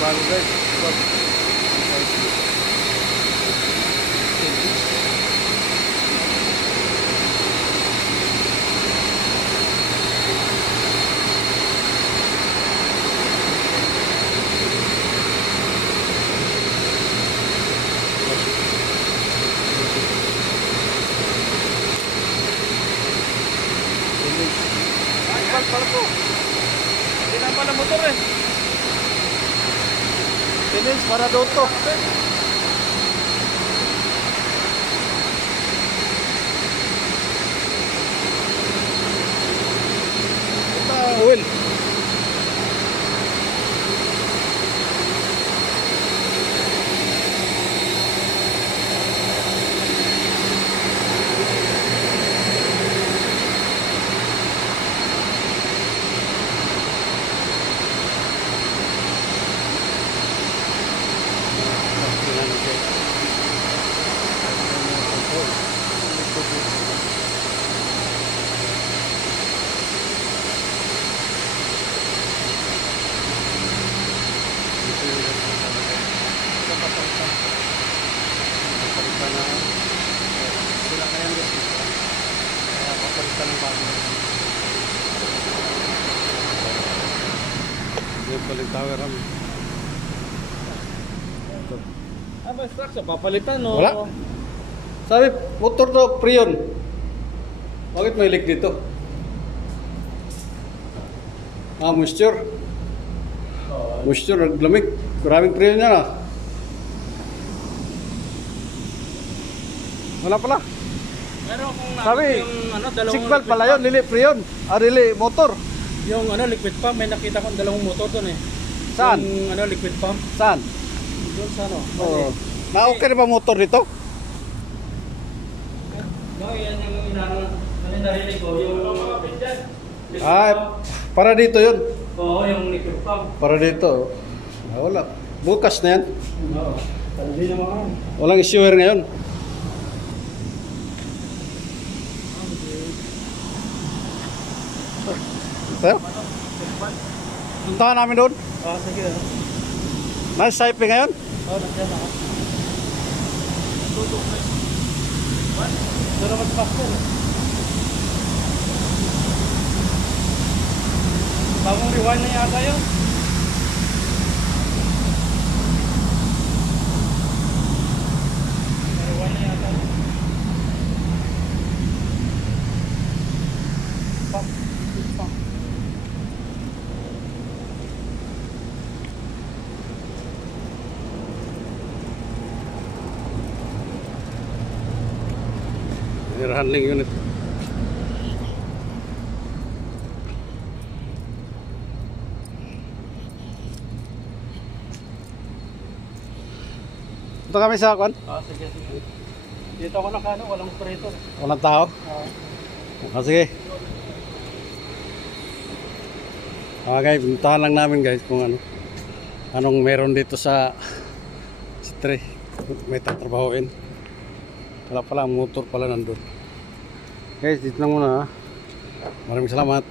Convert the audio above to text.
bago guys. Pala po. Hindi na pala motor eh. Tenens para doon to. Ito oil. Sila na yan guys. Kaya papalitan ng bago. Yung paling tower kami. Ba structure papalitan no? Wala. Sabi motor to Prion. Bakit may leak dito? Moisture. Moisture, naglamig. Maraming Prion yan ah. Wala pala. Pero kung Sabi, yung ano dalawang signal pala yun, lili Prion. Lili motor. yung ano liquid pump, may nakita ko dalawang motor doon eh. Saan? Yung ano liquid pump Saan? doon sa ano. Oo. Na-okay na ba motor dito? No, yan yung inaano narinig ko yung mga pindyan. Para dito yun. Oo, yung liquid pump. Para dito. Wala. Bukas na yan. Oo. Hindi naman. Walang issuer ngayon. Sir? Puntahan namin doon. Sige. Nice typing ngayon. Nandiyan ako. Tutok na. What? Doon naman sa pastel. Bagong rewind na yata yun. Rewind na yata yun. Pump. Pump. Air handling unit. Ito kami sa kwan. Sige. Dito ako nakano, walang operator. Walang tao. Sige. Okay, puntahan lang namin guys kung anong meron dito sa Tre. May tatrabahoin. Wala pala, motor pala nandun. Guys, dito na muna ha. Maraming salamat.